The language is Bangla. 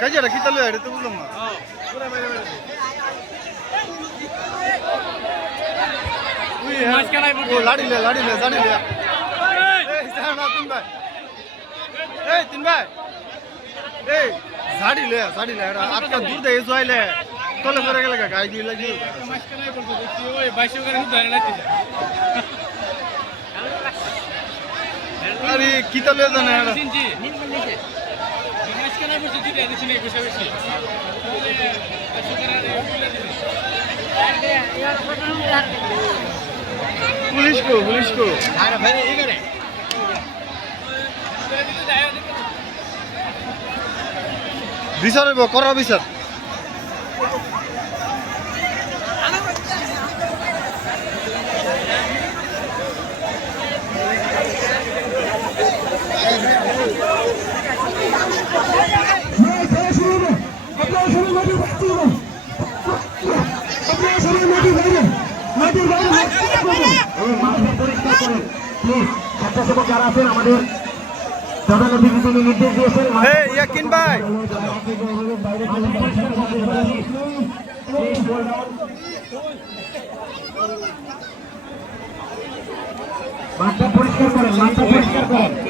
কাজে রাখি তাহলে এটা তো বললাম না লাড়িলে লাড়িলে জানিলে তিন ভাই এই ঝাড়িলে ঝাড়িলে আটকা দূর দেখে জয়াইলে তলে পরে গেলে গাই দিয়ে লাগিয়ে আরে কি তালে জানে पुलिस को বিচার হইব করা বিচার স্বেচ্ছাসেবক যারা আছেন আমাদের প্রধান অতিথি তিনি নির্দেশ দিয়েছেন ইয়াকিন ভাই মাঠটা পরিষ্কার করেন